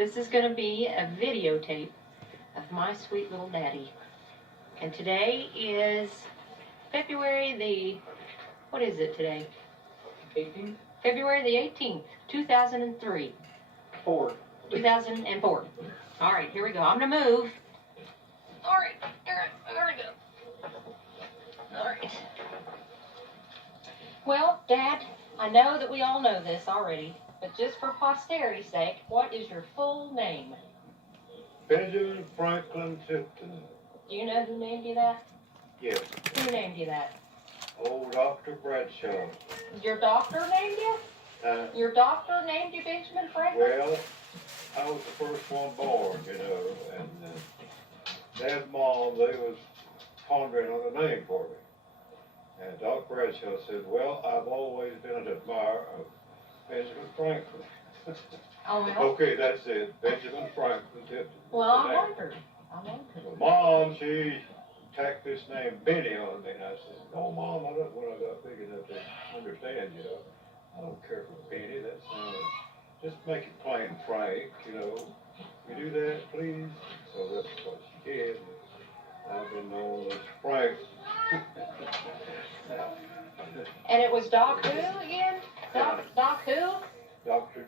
This is going to be a videotape of my sweet little daddy. And today is February the, what is it today? 18th? February the 18th, 2003. 2004. All right, here we go. I'm going to move. All right, there we go. All right. Well, Dad, I know that we all know this already, but just for posterity's sake, what is your full name? Benjamin Franklin Tipton. Do you know who named you that? Yes. Who named you that? Old Dr. Bradshaw. Your doctor named you? Your doctor named you Benjamin Franklin? Well, I was the first one born, you know, and Dad and Mom, they was pondering on a name for me. And Doc Bradshaw said, well, I've always been an admirer of Benjamin Franklin. Oh, well. Okay, that's it. Benjamin Franklin Tipton. Well, I wondered. Well, Mom, she tacked this name Benny on me, and I said, no, Mom, I don't, when I got big enough to understand, you know, I don't care for Benny. That's just make it plain Frank, you know. You do that, please? So that's what she did. I've been known as Frank. And it was Doc who again? Doc who? Dr.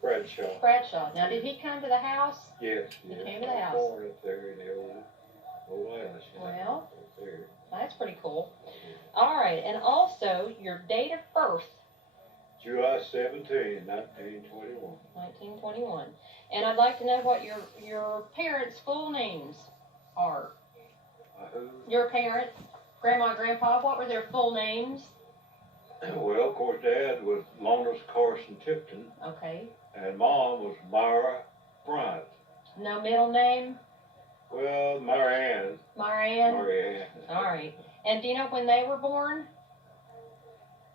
Bradshaw. Bradshaw. Now, did he come to the house? Yes, He yes. came to the house. Born up there in the old Alice. Well, up there. that's pretty cool. All right, and also your date of birth. July 17, 1921. 1921. And I'd like to know what your parents' full names are. Who? Your parents, Grandma, Grandpa, what were their full names? Well, of course, Dad was Loner's Carson Tipton, Okay. and Mom was Myra Bryant. No middle name? Well, Marianne. Marianne? Marianne. All right. And do you know when they were born?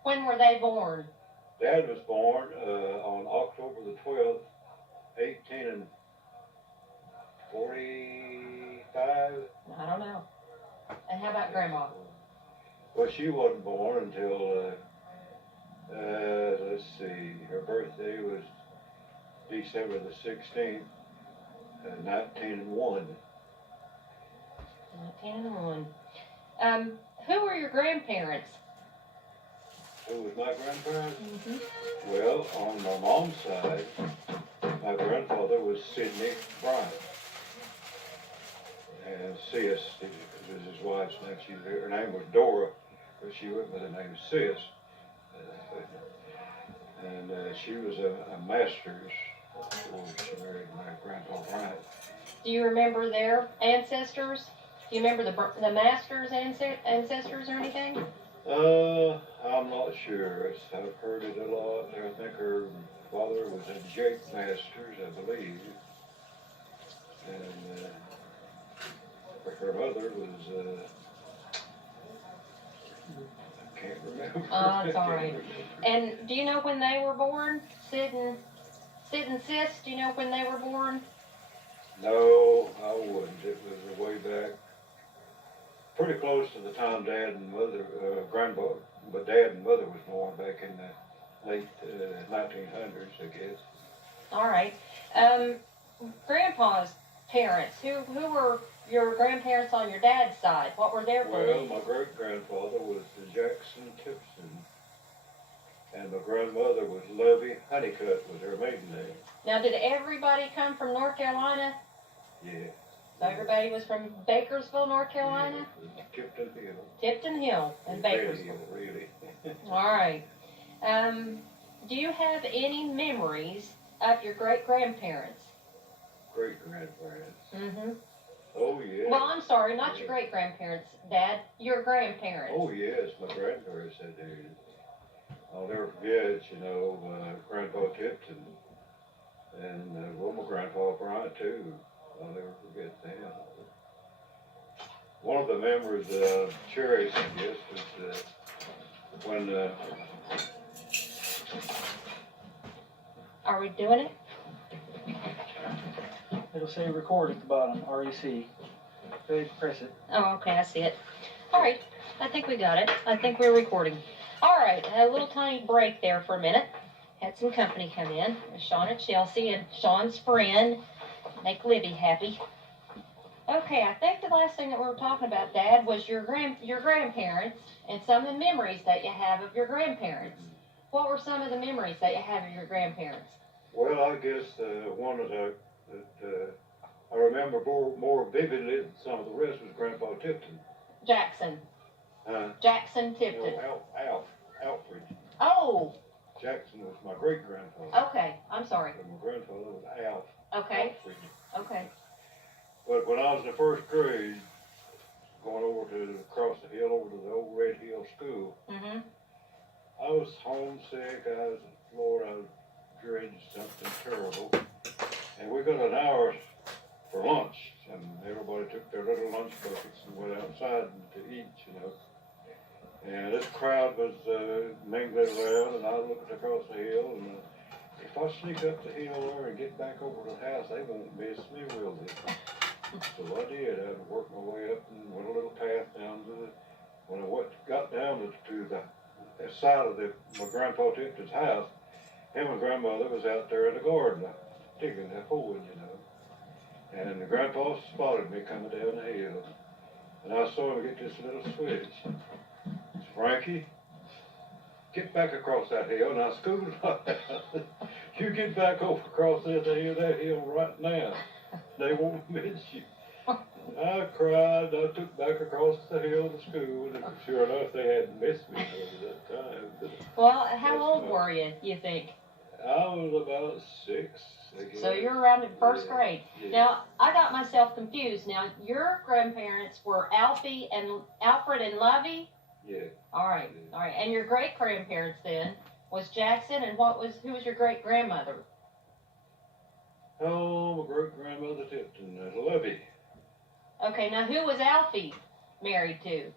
When were they born? Dad was born on October the 12th, 1845. I don't know. And how about Grandma? Well, she wasn't born until, let's see, her birthday was December the 16th, 1901. 1901. Who were your grandparents? Who was my grandparents? Mm-hmm. Well, on my mom's side, my grandfather was Sidney Bryant. And Sis was his wife's name. Her name was Dora, but she went by the name Sis. And she was a master's before she married my grandpa Bryant. Do you remember their ancestors? Do you remember the master's ancestors or anything? I'm not sure. I've heard it a lot. I think her father was a Jake Masters, I believe. And her mother was, I can't remember. Oh, it's all right. And do you know when they were born? Sid and Sis, do you know when they were born? No, I wouldn't. It was way back, pretty close to the time Dad and Mother, but Dad and Mother was born back in the late 1900s, I guess. All right. Grandpa's parents, who were your grandparents on your dad's side? What were their full Well, names? my great-grandfather was Jackson Tipton, and my grandmother was Lovey Honeycutt, was her maiden name. Now, did everybody come from North Carolina? Yeah. So everybody was from Bakersville, North Carolina? Yeah, Tipton Hill. Tipton Hill and Bakersville. Really. All right. Do you have any memories of your great-grandparents? Great-grandparents. Mm-hmm. Oh, yeah. Well, I'm sorry, not your great-grandparents, Dad. Your grandparents. Oh, yes, my grandparents had theirs. I'll never forget, you know, Grandpa Tipton, and well, my Grandpa Bryant, too. I'll never forget them. One of the memories that I cherish, I guess, is when... Are we doing it? It'll say record at the bottom, REC. Go ahead and press it. Oh, okay, I see it. All right, I think we got it. I think we're recording. All right, a little tiny break there for a minute. had some company come in, Sean and Chelsea, and Sean's friend, make Libby happy. Okay, I think the last thing that we were talking about, Dad, was your grandparents and some of the memories that you have of your grandparents. What were some of the memories that you have of your grandparents? Well, I guess one that I remember more vividly than some of the rest was Grandpa Tipton. Jackson. Jackson Tipton. No, Alfred. Oh. Jackson was my great-grandfather. Okay, I'm sorry. And my grandfather was Alf. Okay. Alfred. Okay. But when I was in the first grade, going over to across the hill over to the old Red Hill School, Mm-hmm. I was homesick. Lord, I dreaded something terrible. And we got an hour for lunch, and everybody took their little lunch buckets and went outside to eat, you know. And this crowd was mingling around, and I looked across the hill, and if I sneak up the hill there and get back over to the house, they won't miss me, will they? So I did. I worked my way up and went a little path down to the, when I got down to the side of my Grandpa Tipton's house, him and Grandmother was out there in the garden digging, hoeing, you know. And the Grandpa spotted me coming down the hill, and I saw him get this little switch. Frankie, get back across that hill, and I scooted up. You get back over across that hill right now. They won't miss you. I cried. I took back across the hill to school, and sure enough, they hadn't missed me over that time. Well, how old were you think? I was about 6. So you're around in first grade. Yeah. Now, I got myself confused. Now, your grandparents were Alfred and Lovey? Yeah. All right, all right. And your great-grandparents then was Jackson, and who was your great-grandmother? Oh, my great-grandmother Tipton, Lovey. Okay, now who was Alfie married to?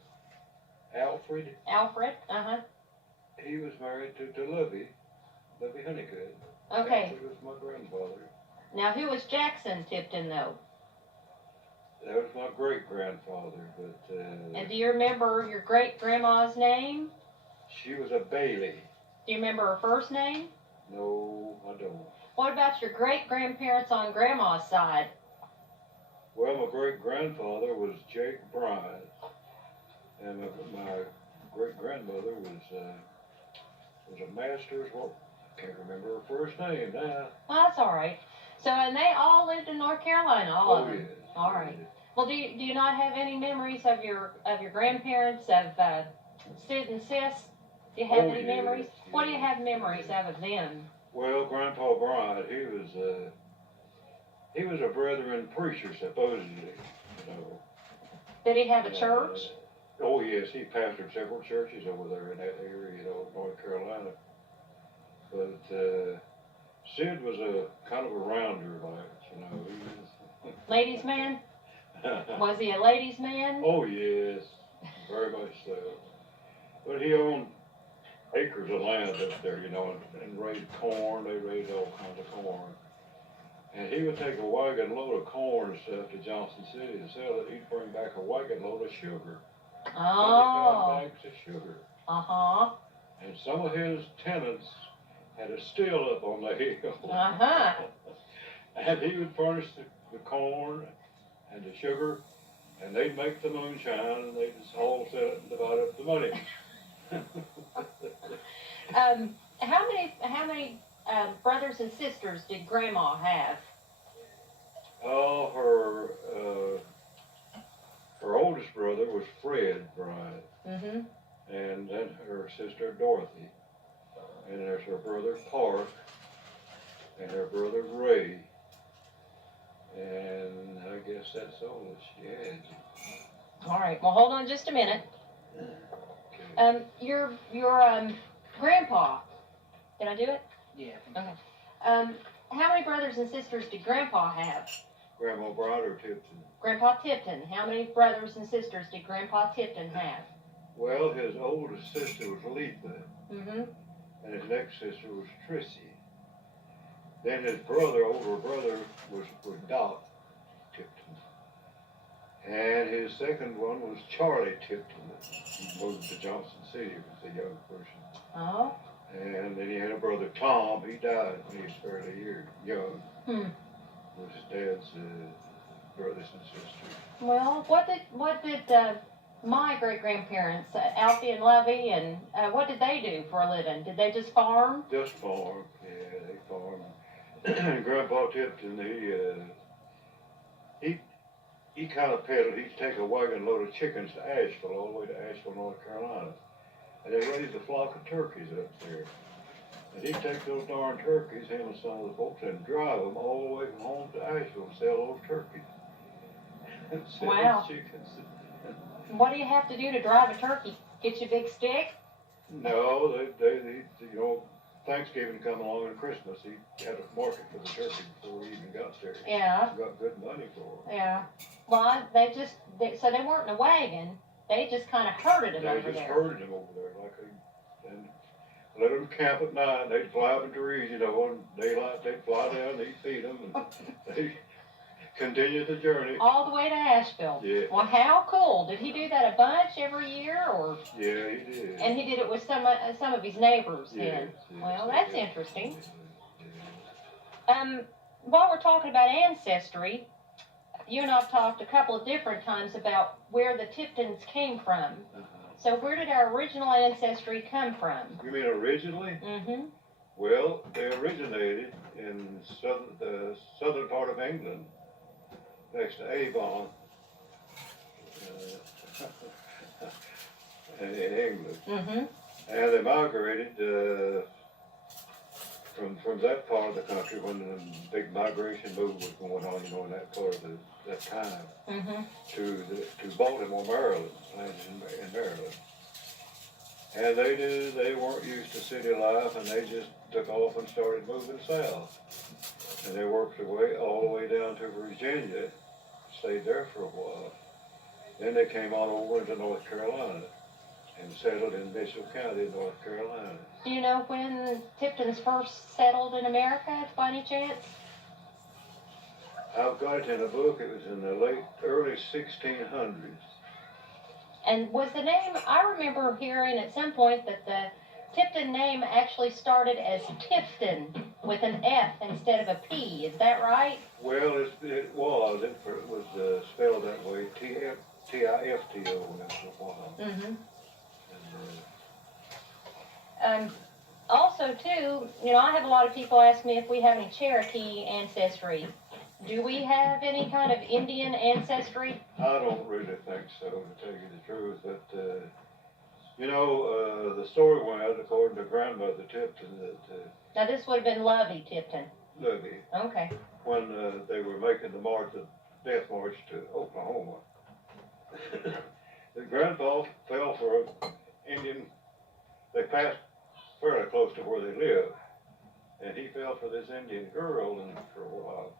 Alfred. Alfred, uh-huh. He was married to Lovey Honeycutt. Okay. Alfred was my grandfather. Now who was Jackson Tipton, though? That was my great-grandfather, but... And do you remember your great-grandma's name? She was a Bailey. Do you remember her first name? No, I don't. What about your great-grandparents on Grandma's side? Well, my great-grandfather was Jake Bryan, and my great-grandmother was a master's, I can't remember her first name now. Well, that's all right. So, and they all lived in North Carolina, all of them? Yes. All right. Well, do you not have any memories of your grandparents, of Sid and Sis? Do you have any memories? Yes. What do you have memories of them? Well, Grandpa Bryan, he was a Brethren preacher, supposedly, you know. Did he have a church? Oh, yes, he pastored several churches over there in that area, you know, North Carolina. But Sid was a kind of a rounder, like, you know. He was Ladies' man? Was he a ladies' man? Oh, yes, very much so. But he owned acres of land up there, you know, and raised corn. They raised all kinds of corn. And he would take a wagon load of corn and stuff to Johnson City to sell it. He'd bring back a wagon load of sugar. Oh. 25 bags of sugar. Uh-huh. And some of his tenants had a still up on the hill. Uh-huh. And he would furnish the corn and the sugar, and they'd make the moonshine, and they'd just all sell it and divide up the money. How many brothers and sisters did Grandma have? Oh, her oldest brother was Fred Bryant, Mm-hmm. and then her sister Dorothy, and there's her brother Park, and her brother Ray, and I guess that's all that she had. All right. Well, hold on just a minute. Okay. Your grandpa. Did I do it? Yeah. Okay. How many brothers and sisters did Grandpa have? Grandma Bryant or Tipton? Grandpa Tipton. How many brothers and sisters did Grandpa Tipton have? Well, his oldest sister was Letha, Mm-hmm. and his next sister was Trissy. Then his older brother, was Doc Tipton. And his second one was Charlie Tipton. He moved to Johnson City, was a young person. Oh. And then he had a brother Tom, he died when he was fairly young. Hmm. Was his dad's brothers and sisters. Well, what did my great grandparents, Alfie and Lovey, and what did they do for a living? Did they just farm? Just farm, yeah, they farmed. Grandpa Tipton, he kind of peddled. He'd take a wagon load of chickens to Asheville, all the way to Asheville, North Carolina, and they raised a flock of turkeys up there. And he'd take those darn turkeys, him and some of the folks, and drive them all the way from home to Asheville and sell those turkeys. And sell Wow. those chickens. What do you have to do to drive a turkey? Get you a big stick? No, they you know, Thanksgiving come along and Christmas, he had a market for the turkey before he even got there. Yeah. He got good money for them. Yeah. Well, so they weren't in a wagon. They just kind of herded them over They just there. herded them over there, and let them camp at night. They'd fly up in trees, you know, and daylight they'd fly down, they'd feed them, and they continue the journey. All the way to Asheville. Yeah. Well, how cool! Did he do that a bunch every year, or? Yeah, he did. And he did it with some of his neighbors then. Yes, Well, yes, that's yes. interesting. Yes. While we're talking about ancestry, you and I've talked a couple of different times about where the Tiptons came from. So where did our original ancestry come from? You mean originally? Mm-hmm. Well, they originated in the southern part of England, next to Avon, in England. Mm-hmm. And they migrated from that part of the country when the big migration move was going on, you know, in that part of that time, Mm-hmm. to Baltimore, Maryland, landed in Maryland. And they weren't used to city life, and they just took off and started moving south. And they worked their way all the way down to Virginia, stayed there for a while. Then they came on over into North Carolina and settled in Mitchell County, North Carolina. Do you know when Tiptons first settled in America, by any chance? I've got it in a book. It was in the early 1600s. And was the name, I remember hearing at some point that the Tipton name actually started as Tifton with an F instead of a P. Is that right? Well, it was spelled that way, Tifto, that's a while. Mm-hmm. And, Also, too, you know, I have a lot of people ask me if we have any Cherokee ancestry. Do we have any kind of Indian ancestry? I don't really think so, to tell you the truth, but, you know, the story went, according to Grandmother Tipton, that Now, this would have been Lovey Tipton. Lovey, Okay. when they were making the death march to Oklahoma, the grandpa fell for an Indian. They passed fairly close to where they lived, and he fell for this Indian girl for a while.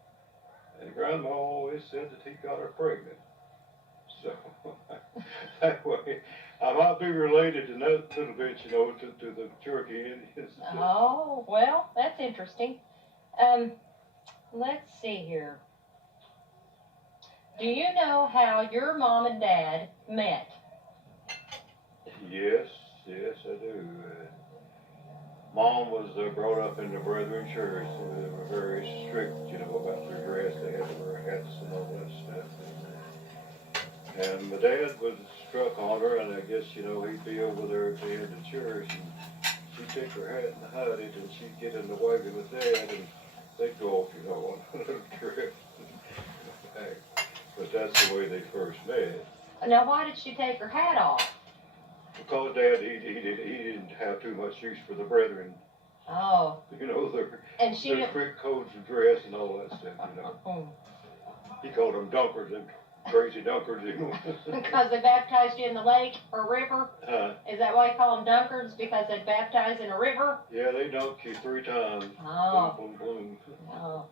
And Grandma always said that he got her pregnant. So that way, I might be related to that little bit, you know, to the Cherokee Indians. Oh, well, that's interesting. Let's see here. Do you know how your mom and dad met? Yes, I do. Mom was brought up in the Brethren Church. They were very strict, you know, about their dress. They had to wear hats and all that stuff. And my dad was struck on her, and I guess, you know, he'd be over there at the end of church, and she'd take her hat and hide it, and she'd get in the wagon with Dad, and they'd go off, you know, on a little trip. But that's the way they first met. Now, why did she take her hat off? Because Dad, he didn't have too much use for the Brethren. Oh. You know, And she their strict codes of dress and all that stuff, you know. He called them dunkers and crazy dunkers, you know. Because they baptized you in the lake or river? Is that why you call them dunkards? Because they baptized in a river? Yeah, they dunked you 3 times. Oh. Boom, boom, boom. Oh.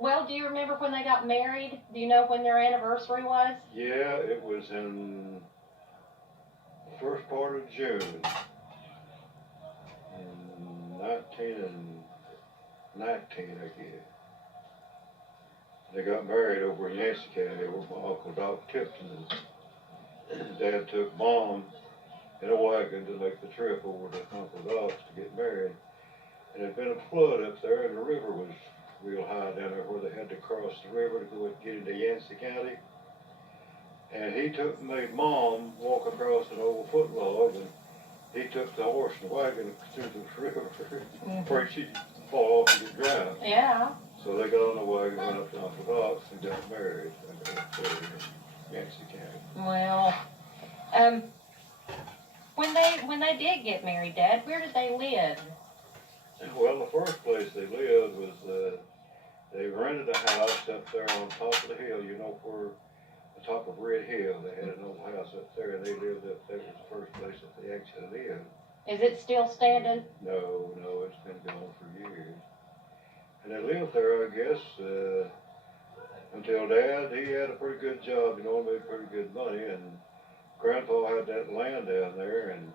Well, do you remember when they got married? Do you know when their anniversary was? Yeah, it was in the first part of June. In 1919, I guess. They got married over in Yancey County with my Uncle Doc Tipton. And Dad took Mom in a wagon to make the trip over to Uncle Doc's to get married. And there'd been a flood up there, and the river was real high down there where they had to cross the river to go and get into Yancey County. And he made Mom walk across an old foot log, and he took the horse and wagon through the river where she'd fall off and get drowned. Yeah. So they got on the wagon, went up to Uncle Doc's, and got married up there in Yancey County. Well, when they did get married, Dad, where did they live? Well, the first place they lived was they rented a house up there on top of the hill. You know where the top of Red Hill, they had an old house up there, and they lived up there. Was the first place that they actually lived. Is it still standing? No, it's been gone for years. And they lived there, I guess, until Dad, he had a pretty good job, made pretty good money, and Grandpa had that land down there, and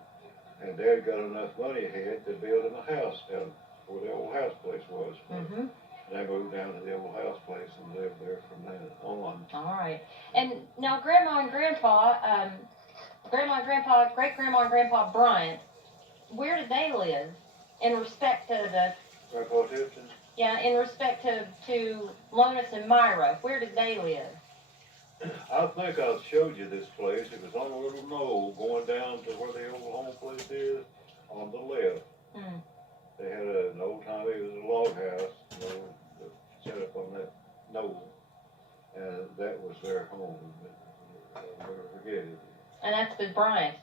Dad got enough money ahead to build him a house down where the old house place was. Mm-hmm. And they moved down to the old house place and lived there from then on. All right. And now Grandma and Grandpa, Grandma and Grandpa, Great-Grandma and Grandpa Bryant, where did they live in respect to the... Grandpa Tipton? Yeah, in respect to Lonis and Myra, where did they live? I think I showed you this place. It was on a little knoll going down to where the old home place is on the left. Mm. They had an old time, it was a log house, set up on that knoll. And that was their home. I'll never forget it. And that's the Bryants.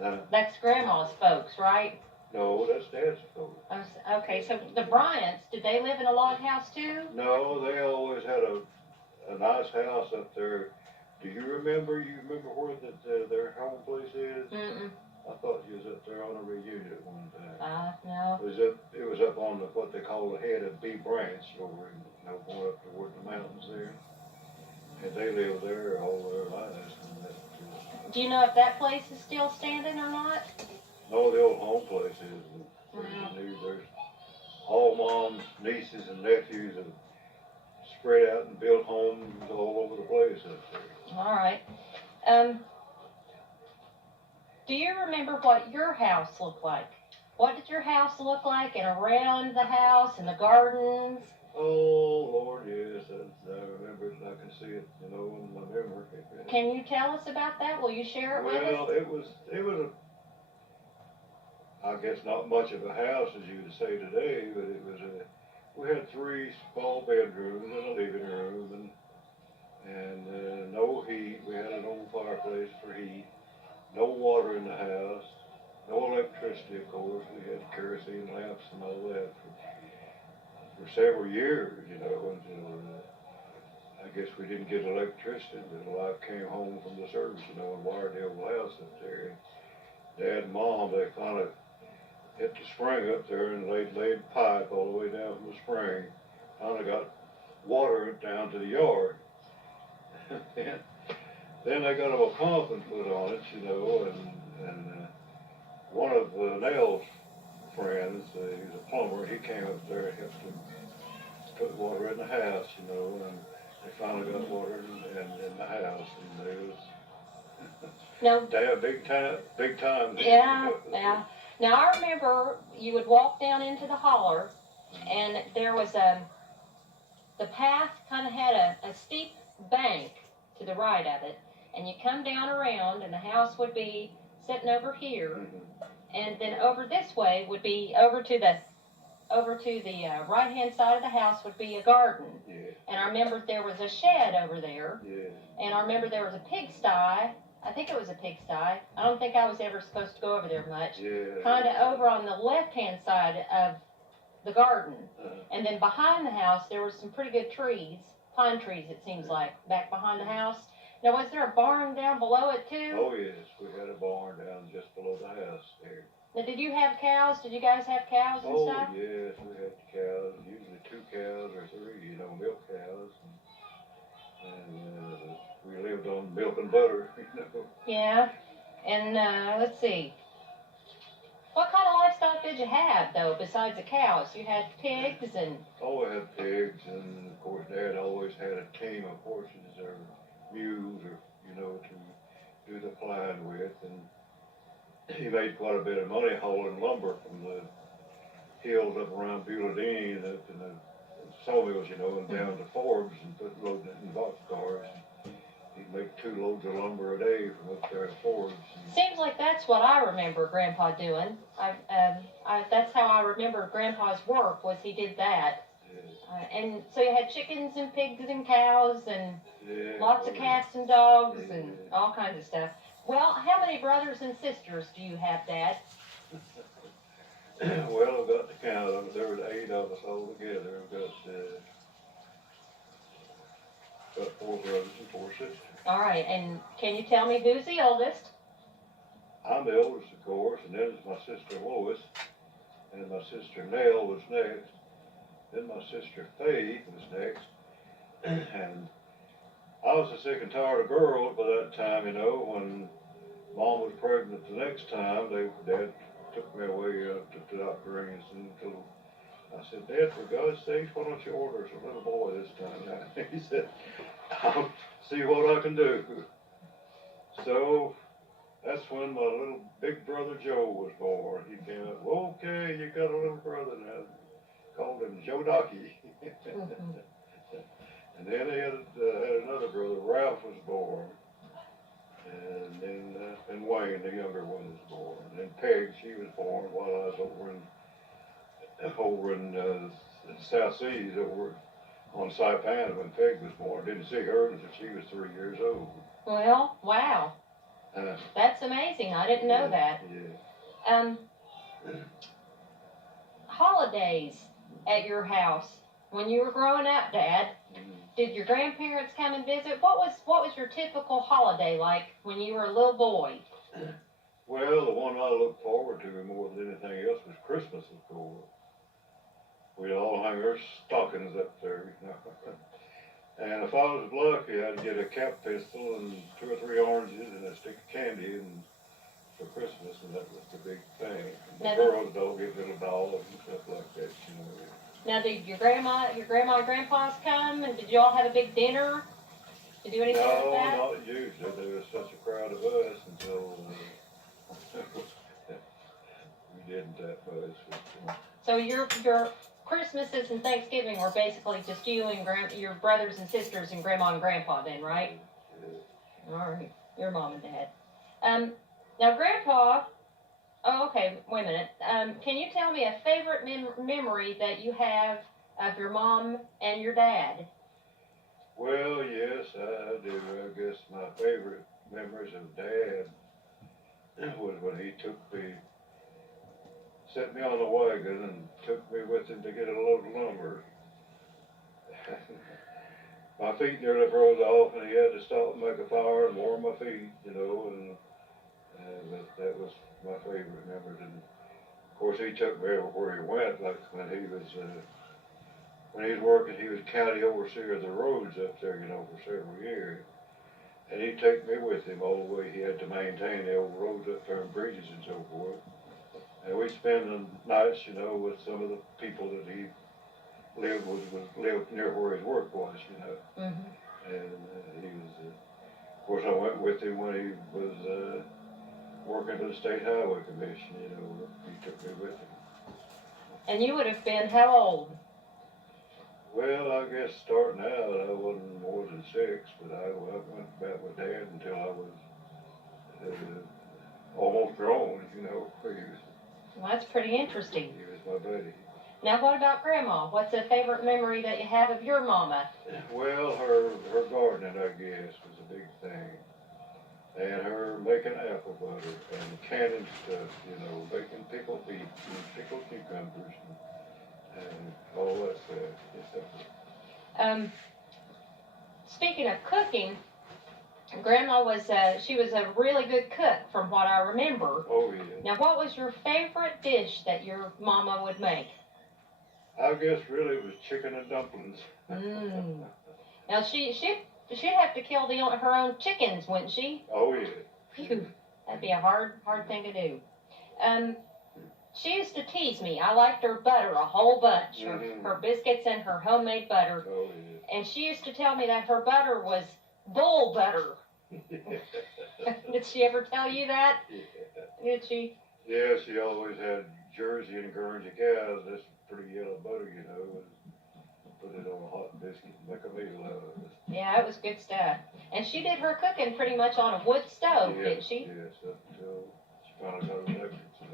Uh, That's Grandma's folks, right? no, that's Dad's folks. Okay, so the Bryants, did they live in a log house too? No, they always had a nice house up there. Do you remember where their home place is? Mm-mm. I thought you was up there on a reunion at one time. No. It was up on what they call the head of B Branch over going up toward the mountains there. And they lived there all their lives. Do you know if that place is still standing or not? No, the old home place is. There's all Mom's nieces and nephews have spread out and built homes all over the place up there. All right. Do you remember what your house looked like? What did your house look like and around the house and the gardens? Oh, Lord, yes. I remember it. I can see it, in my memory. Can you tell us about that? Will you share it with us? Well, it was I guess not much of a house as you would say today, but we had 3 small bedrooms and a living room and no heat. We had an old fireplace for heat, no water in the house, no electricity, of course. We had kerosene lamps and all that for several years, until I guess we didn't get electricity until the light came home from the service, and wired the old house up there. Dad and Mom, they kind of hit the spring up there and laid pipe all the way down from the spring. Finally got water down to the yard. Then they got a pump and put on it, and one of Nell's friends, he's a plumber, he came up there and helped him put water in the house, and they finally got water in the house, and it was No. Dad, big time. Yeah. Now I remember you would walk down into the holler, and there was the path kind of had a steep bank to the right of it, and you come down around, and the house would be sitting over here, and then over this way would be over to the right hand side of the house would be a garden. Yeah. And I remember there was a shed over there. Yeah. And I remember there was a pigsty. I think it was a pigsty. I don't think I was ever supposed to go over there much. Yeah. Kind of over on the left-hand side of the garden. And then behind the house, there were some pretty good trees. Pine trees, it seems like, back behind the house. Now, was there a barn down below it, too? Oh, yes. We had a barn down just below the house there. Now, did you have cows? Did you guys have cows and stuff? Oh, yes. We had cows. Usually 2 cows or 3, milk cows. And we lived on milk and butter, Yeah. And let's see. What kind of livestock did you have, though, besides the cows? You had pigs and... Oh, we had pigs, and of course Dad always had a team of horses or mules or, to do the plowing with, and he made quite a bit of money hauling lumber from hills up around Beulah up in the sawmills, you know, and down to Forbes and put loading it in boxcars. He'd make 2 loads of lumber a day from up there at Forbes. Seems like that's what I remember Grandpa doing. That's how I remember Grandpa's work, was he did that. And so you had chickens and pigs and cows and lots of cats and dogs and all kinds of stuff. Well, how many brothers and sisters do you have, Dad? Well, I've got to count them. There were 8 of us all together. I've got 4 brothers and 4 sisters. All right, and can you tell me who's the oldest? I'm the oldest, of course, and then it's my sister Lois, and my sister Nell was next. Then my sister Faye was next, and I was so sick and tired of girls by that time, you know. When Mom was pregnant the next time, Dad took me away to Dr. Ransom until I said, Dad, for God's sakes, why don't you order us a little boy this time? He said, I'll see what I can do. So that's when my little big brother Joe was born. He came up, okay, you got a little brother now. Called him Joe Docky. And then they had another brother, Ralph was born. And then Wayne, the younger one, was born. And then Peg, she was born while I was over in South Seas, over on Saipan when Peg was born. Didn't see her until she was 3 years old. Well, wow. That's amazing. I didn't know that. Yeah. Holidays at your house when you were growing up, Dad. Did your grandparents come and visit? What was your typical holiday like when you were a little boy? Well, the one I looked forward to more than anything else was Christmas, of course. We'd all hang our stockings up there, you know. And if I was lucky, I'd get a cap pistol and 2 or 3 oranges and a stick of candy and for Christmas, and that was the big thing. And the girls all get little dolls and stuff like that, you know. Now, did your grandma and grandpa's come, and did you all have a big dinner? Did you do anything like that? No, not usually. There was such a crowd of us until we didn't that much. So your Christmases and Thanksgiving were basically just you and your brothers and sisters and Grandma and Grandpa then, right? Yeah. All right, your mom and Dad. Now, Grandpa. Oh, okay. Wait a minute. Can you tell me a favorite memory that you have of your mom and your dad? Well, yes, I do. I guess my favorite memories of Dad was when he set me on the wagon and took me with him to get a load of lumber. My feet nearly froze off, and he had to stop and make a fire and warm my feet, you know, and that was my favorite memory. And of course, he took me everywhere he went. Like when he was working, he was county overseer of the roads up there, you know, for several years. And he'd take me with him all the way. He had to maintain the old roads up there and bridges and so forth. And we'd spend the nights, you know, with some of the people that he lived near where his work was, you know. Mm-hmm. And he was, of course, I went with him when he was working for the State Highway Commission, you know. He took me with him. And you would have been how old? Well, I guess starting out, I wasn't more than 6, but I went back with Dad until I was almost grown, you know. Well, that's pretty interesting. He was my buddy. Now, what about Grandma? What's a favorite memory that you have of your mama? Well, her gardening, I guess, was a big thing. And her making apple butter and canning stuff, you know, baking pickled beets and pickled cucumbers and all that stuff. Speaking of cooking, Grandma was a really good cook from what I remember. Oh, yeah. Now, what was your favorite dish that your mama would make? I guess really it was chicken and dumplings. Now, she'd have to kill her own chickens, wouldn't she? Oh, yeah. Phew, that'd be a hard thing to do. She used to tease me. I liked her butter a whole bunch, her biscuits and her homemade butter. Oh, yeah. And she used to tell me that her butter was bull butter. Did she ever tell you that? Yeah. Did she? Yeah, she always had Jersey and Guernsey cows, that's pretty yellow butter, you know, and put it on a hot biscuit and make a meal out of it. Yeah, it was good stuff. And she did her cooking pretty much on a wood stove, didn't she? Yes, up until she finally got electric. So.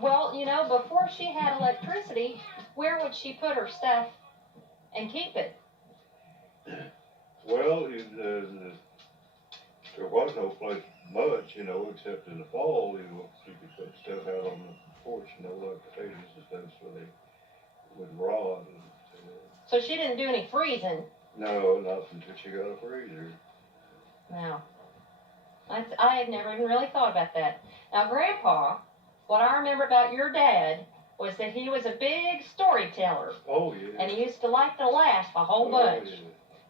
Well, you know, before she had electricity, where would she put her stuff and keep it? Well, there was no place much, you know, except in the fall, you know, she could put stuff out on the porch, you know, like potatoes and stuff, so they would rot. So she didn't do any freezing? No, not until she got a freezer. No. I had never even really thought about that. Now, Grandpa, what I remember about your dad was that he was a big storyteller. Oh, yeah. And he used to like to laugh a whole bunch.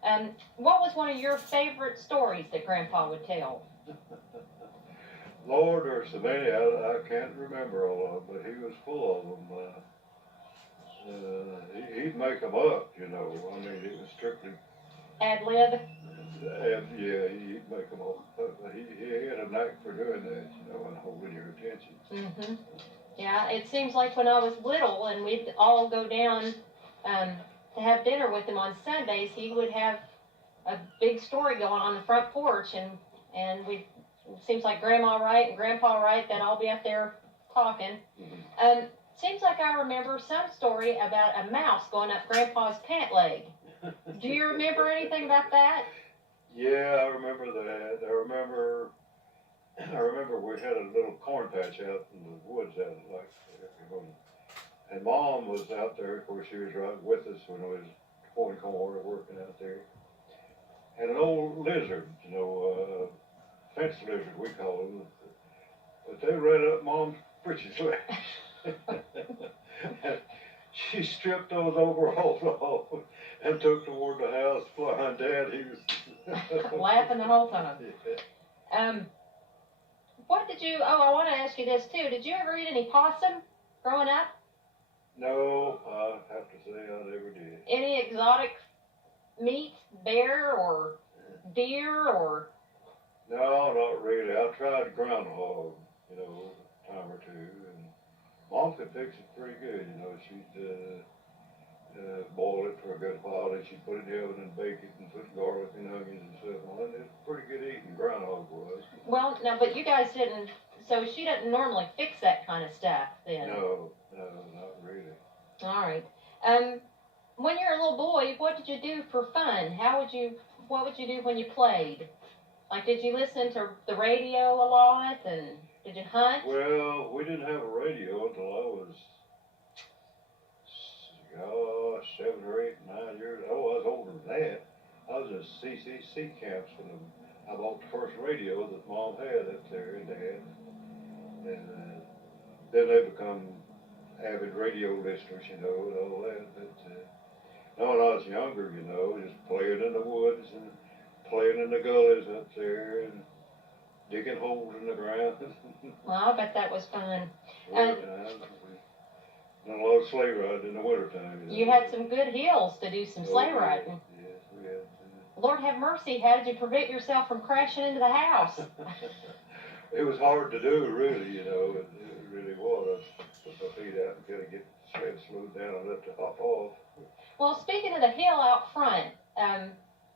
Yeah. What was one of your favorite stories that Grandpa would tell? Lord, there's so many, I can't remember all of them, but he was full of them. He'd make them up, you know. I mean, it was strictly... Ad-lib? Yeah, he'd make them up. But he had a knack for doing that, you know, and holding your attention. Mm-hmm. Yeah, it seems like when I was little and we'd all go down to have dinner with him on Sundays, he would have a big story going on the front porch, and it seems like Grandma Wright and Grandpa Wright, they'd all be up there talking. Mm-hmm. Seems like I remember some story about a mouse going up Grandpa's pant leg. Do you remember anything about that? Yeah, I remember that. I remember we had a little corn patch out in the woods out like there. And Mom was out there, of course she was right with us when I was pulling corn and working out there. And an old lizard, you know, fence lizard we call them. But they ran up Mom's britches legs. And she stripped those overalls off and took toward the house flying. Dad, he was laughing the whole time. Yeah. What did you, I want to ask you this too. Did you ever eat any possum growing up? No, I have to say I never did. Any exotic meat, bear or deer or? No, not really. I tried groundhog, you know, a time or two, and Mom could fix it pretty good. You know, she'd boil it for a good while, and she'd put it in the oven and bake it and put garlic and onions and stuff on it. It was pretty good eating, groundhog was. Well, no, but you guys didn't, so she doesn't normally fix that kind of stuff then? No, not really. All right. When you're a little boy, what did you do for fun? What would you do when you played? Like, did you listen to the radio a lot, and did you hunt? Well, we didn't have a radio until I was, 7 or 8, 9 years. Oh, I was older than that. I was in CCC camps when I bought the first radio that Mom had up there and Dad. And then they become avid radio listeners, you know, and all that. But no, when I was younger, you know, just playing in the woods and playing in the gullies up there and digging holes in the ground. Well, I bet that was fun. Done a lot of sleigh riding in the wintertime. You had some good hills to do some sleigh riding. Yes, we had. Lord have mercy, how did you prevent yourself from crashing into the house? It was hard to do, really, you know. It really was. I put my feet out and kind of get the sled slowed down and let it hop off. Well, speaking of the hill out front,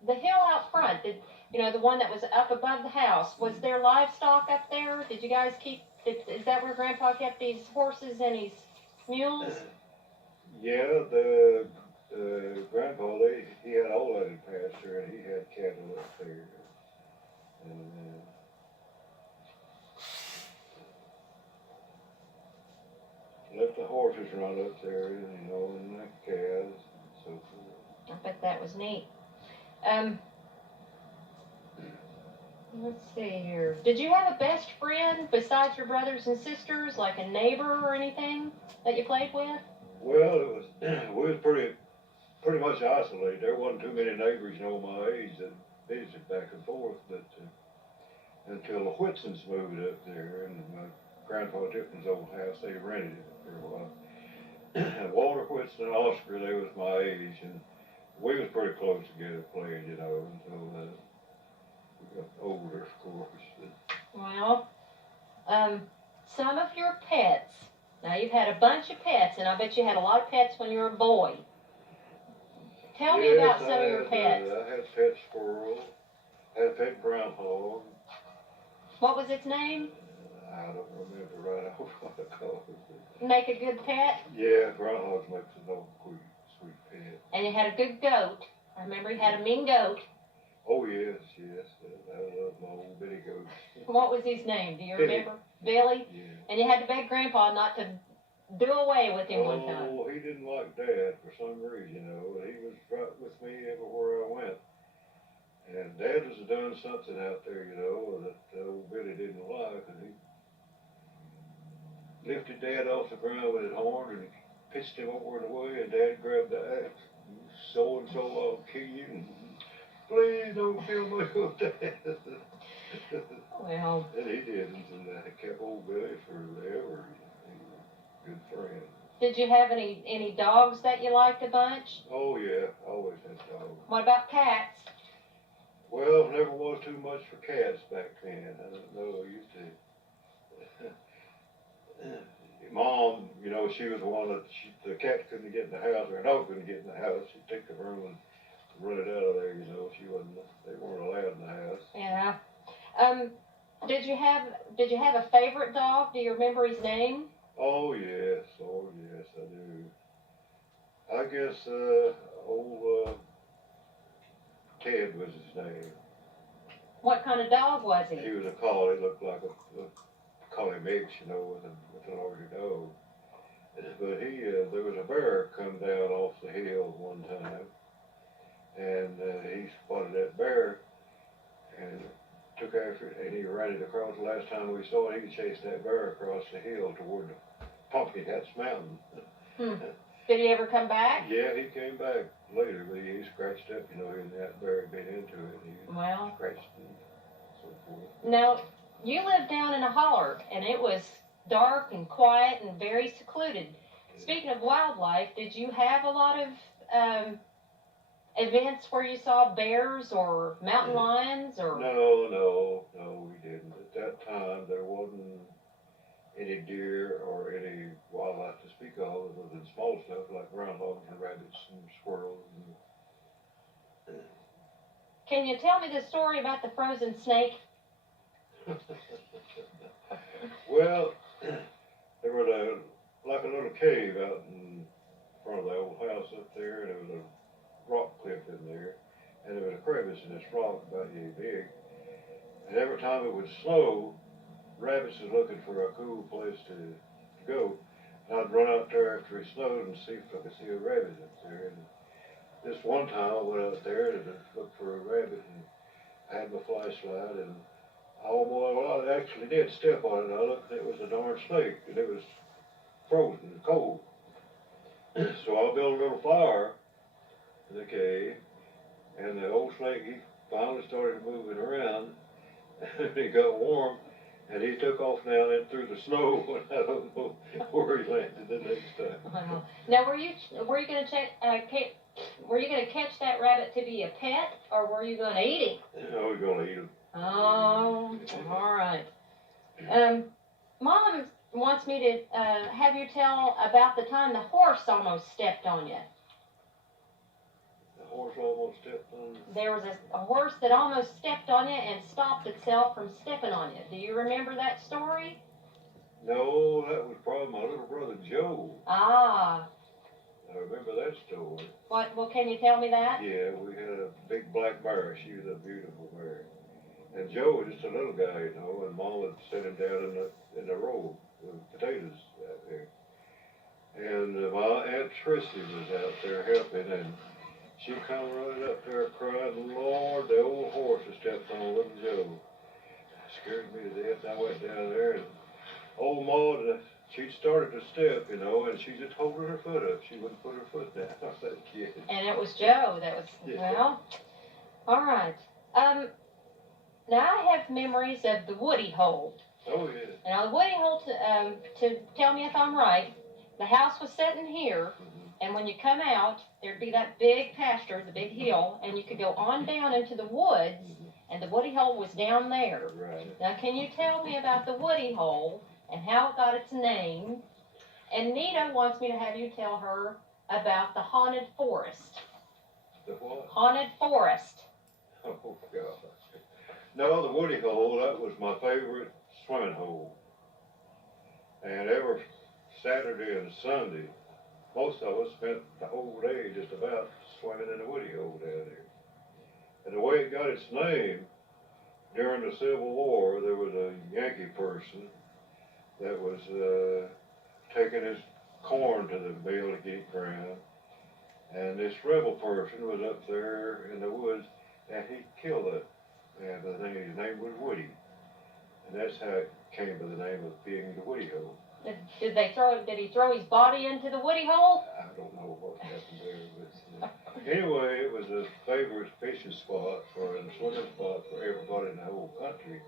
the one that was up above the house, was there livestock up there? Did you guys is that where Grandpa kept these horses and his mules? Yeah, the Grandpa, he had all that in pasture, and he had cattle up there. And let the horses run up there, you know, and the calves and so forth. I bet that was neat. Let's see here. Did you have a best friend besides your brothers and sisters, like a neighbor or anything that you played with? Well, we was pretty much isolated. There wasn't too many neighbors, you know, my age that visited back and forth, but until the Whitsons moved up there, and my Grandpa Tipton's old house, they rented it for a while. And Walter Whitson and Oscar, they was my age, and we was pretty close together playing, you know, until we got older, of course. Well, some of your pets Now you've had a bunch of pets, and I bet you had a lot of pets when you were a boy. Tell me about some of your pets. I had pet squirrel, I had a pet groundhog. What was its name? I don't remember right off what I called it. Make a good pet? Yeah, groundhogs makes a no sweet pet. And you had a good goat. I remember you had a mean goat. Oh yes. I love my old bitty goat. What was his name? Do you remember? Billy? Yeah. And you had to beg Grandpa not to do away with him one time. Oh, he didn't like Dad for some reason, you know. He was right with me everywhere I went. And Dad was doing something out there, you know, that old Billy didn't like, and he lifted Dad off the ground with his horn and pitched him over in the way, and Dad grabbed the axe. So and so, I'll kill you. Please don't kill my old Dad. Well. And he didn't, and I kept old Billy forever. He was a good friend. Did you have any dogs that you liked a bunch? Oh yeah, I always had dogs. What about cats? Well, never was too much for cats back then. I don't know, I used to. Mom, you know, she was the one that the cat couldn't get in the house, or a dog couldn't get in the house. She'd take the broom and run it out of there, you know. They weren't allowed in the house. Yeah. Did you have a favorite dog? Do you remember his name? Oh yes, I do. I guess old Ted was his name. What kind of dog was he? He was a collie, looked like a collie mix, you know, with a larger dog. But there was a bear come down off the hill one time, and he spotted that bear and took after it, and he ran it across. The last time we saw it, he chased that bear across the hill toward the Pumpkin Hatch Mountain. Did he ever come back? Yeah, he came back later, but he scratched up, you know, and that bear had been into it. And he scratched and so forth. Now, you lived down in a holler, and it was dark and quiet and very secluded. Yeah. Speaking Speaking of wildlife, did you have a lot of events where you saw bears or mountain lions or? No, we didn't. At that time, there wasn't any deer or any wildlife to speak of other than small stuff like groundhogs and rabbits and squirrels. Can you tell me the story about the frozen snake? Well, there was like a little cave out in front of the old house up there, and there was a rock cliff in there, and there was a crevice in this rock about yay big. And every time it would snow, rabbits was looking for a cool place to go. And I'd run out there after it snowed and see if I could see a rabbit up there. And this one time I went out there to look for a rabbit, and I had my flashlight, and I actually did step on it, and I looked, and it was a darn snake, and it was frozen and cold. So I built a little fire in the cave, and the old snake, he finally started moving around, and he got warm, and he took off down and through the snow, and I don't know where he landed the next time. Wow. Now, were you going to catch that rabbit to be a pet, or were you going to eat him? No, we're going to eat him. Oh, all right. Mom wants me to have you tell about the time the horse almost stepped on you. The horse almost stepped on me. There was a horse that almost stepped on you and stopped itself from stepping on you. Do you remember that story? No, that was probably my little brother Joe. Ah. I remember that story. What? Well, can you tell me that? Yeah, we had a big black bear. She was a beautiful bear. And Joe was just a little guy, you know, and Mom would set him down in the row with potatoes out there. And my Aunt Trissy was out there helping, and she come running up there crying, Lord, the old horse has stepped on little Joe. Scared me to death. I went down there, and old Maud, she'd started to step, you know, and she just holding her foot up. She wouldn't put her foot down. That kid. And it was Joe that was, Yeah. Well, all right. Now I have memories of the Woody Hole. Oh, yeah. Now the Woody Hole, to tell me if I'm right, the house was sitting here, and when you come out, there'd be that big pasture, the big hill, and you could go on down into the woods, and the Woody Hole was down there. Right. Now can you tell me about the Woody Hole and how it got its name? And Nita wants me to have you tell her about the haunted forest. The what? Haunted forest. Oh, God. No, the Woody Hole, that was my favorite swimming hole. And every Saturday and Sunday, most of us spent the whole day just about swimming in the Woody Hole down there. And the way it got its name, during the Civil War, there was a Yankee person that was taking his corn to the mill to get ground. And this rebel person was up there in the woods, and he killed it. And his name was Woody. And that's how it came to the name of being the Woody Hole. Did he throw his body into the Woody Hole? I don't know what happened there, but anyway, it was a favorite fishing spot and swimming spot for everybody in the whole country.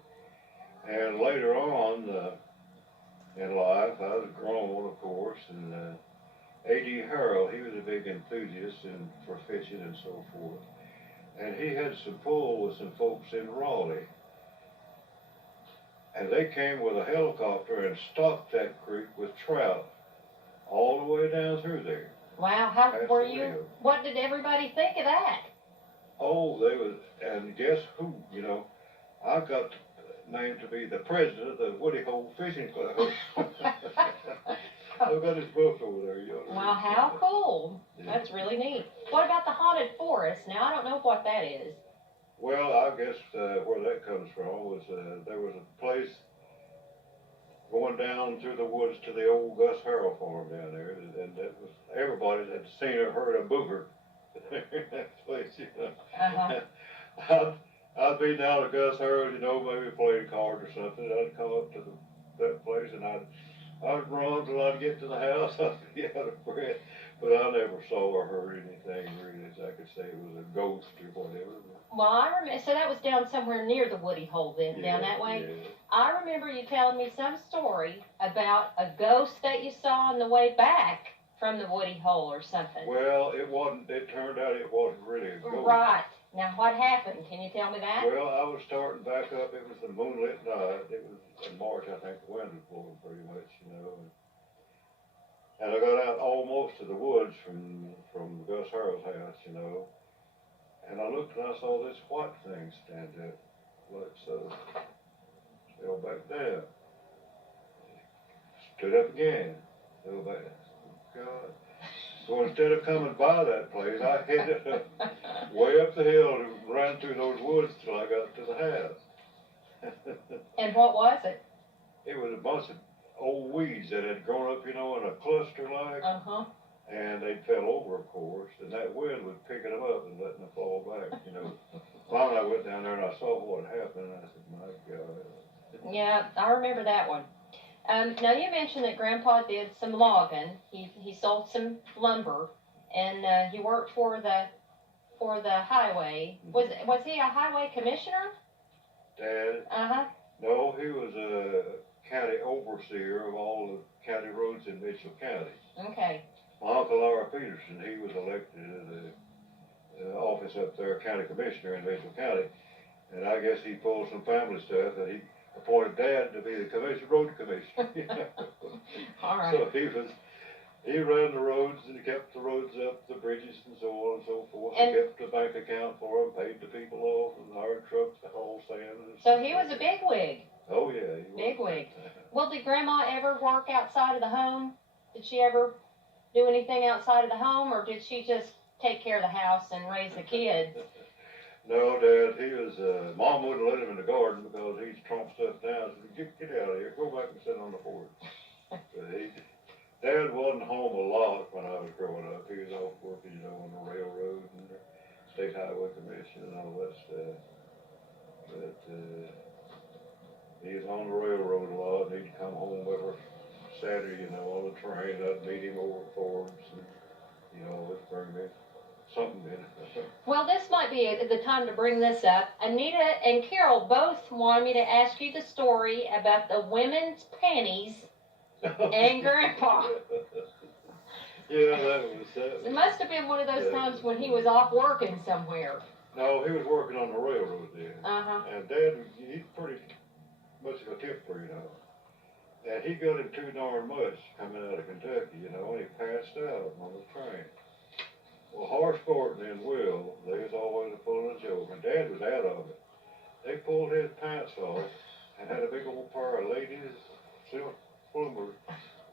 And later on in life, I was grown, of course, and A.D. Harrell, he was a big enthusiast for fishing and so forth. And he had some pull with some folks in Raleigh. And they came with a helicopter and stocked that creek with trout all the way down through there. Wow, what did everybody think of that? Oh, and guess who, I got named to be the president of the Woody Hole Fishing Club. I've got his book over there. Wow, how cool. Yeah. That's really neat. What about the haunted forest? Now, I don't know what that is. Well, I guess where that comes from was there was a place going down through the woods to the old Gus Harrell farm down there, and that was everybody that had seen or heard a booger in that place, Uh-huh. I'd be down at Gus Harrell, maybe playing cards or something. I'd come up to that place and I'd run till I'd get to the house. I'd be out of breath, but I never saw or heard anything really as I could say it was a ghost or whatever. Well, I remember, so that was down somewhere near the Woody Hole then, down that way? Yeah. I remember you telling me some story about a ghost that you saw on the way back from the Woody Hole or something. Well, it turned out it wasn't really a ghost. Right. Now, what happened? Can you tell me that? Well, I was starting back up. It was a moonlit night. It was in March, I think. The wind was blowing pretty much, And I got out almost to the woods from Gus Harrell's house, And I looked and I saw this white thing stand up, like so. Fell back down. Stood up again. Fell back down. God. So instead of coming by that place, I headed up way up the hill and ran through those woods till I got to the house. And what was it? It was a bunch of old weeds that had grown up, in a cluster like. Uh-huh. And they fell over, of course, and that wind was picking them up and letting them fall back, Finally, I went down there and I saw what had happened, and I said, my God. Yeah, I remember that one. Now, you mentioned that Grandpa did some logging. He sold some lumber, and he worked for the highway. Was he a highway commissioner? Dad? Uh-huh. No, he was a county overseer of all the county roads in Mitchell County. Okay. My Uncle Laura Peterson, he was elected to the office up there, county commissioner in Mitchell County. And I guess he pulled some family stuff, and he appointed Dad to be the road commissioner. All right. So he ran the roads, and he kept the roads up, the bridges and so on and so forth. He kept the bank account for them, paid the people off, and hired trucks to haul sand. So he was a bigwig. Oh, yeah. Bigwig. Well, did Grandma ever work outside of the home? Did she ever do anything outside of the home, or did she just take care of the house and raise the kids? No, Dad, he was, Mom wouldn't let him in the garden because he'd tromp stuff down. She said, get out of here, go back and sit on the porch. Dad wasn't home a lot when I was growing up. He was off working, on the railroad and the State Highway Commission and all that stuff. But, he was on the railroad a lot, and he'd come home every Saturday, on the train. I'd meet him over at Ford's, and, let's bring me something in. Well, this might be the time to bring this up. Anita and Carol both wanted me to ask you the story about the women's panties and Grandpa. Yeah, that was It must have been one of those times when he was off working somewhere. No, he was working on the railroad then. Uh-huh. And Dad, he's pretty much of a tipper, And he got him too darn much coming out of Kentucky, you know, and he passed out on the train. Well, Horace Gordon and Will, they was always pulling a joke, and Dad was out of it. They pulled his pants off and had a big old pair of ladies' silk bloomers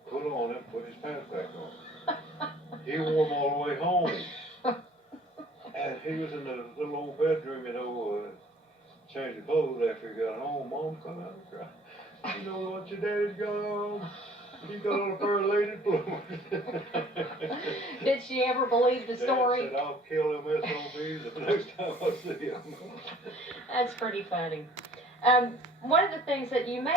put on him, put his pants back on. He wore them all the way home. And he was in the little old bedroom, you know, changing clothes after he got home. Mom come out and cried. You know what your daddy's got on? He got on a pair of ladies' bloomers. Did she ever believe the story? Dad said, I'll kill them SOBs the next time I see them. That's pretty funny. One of the things that you may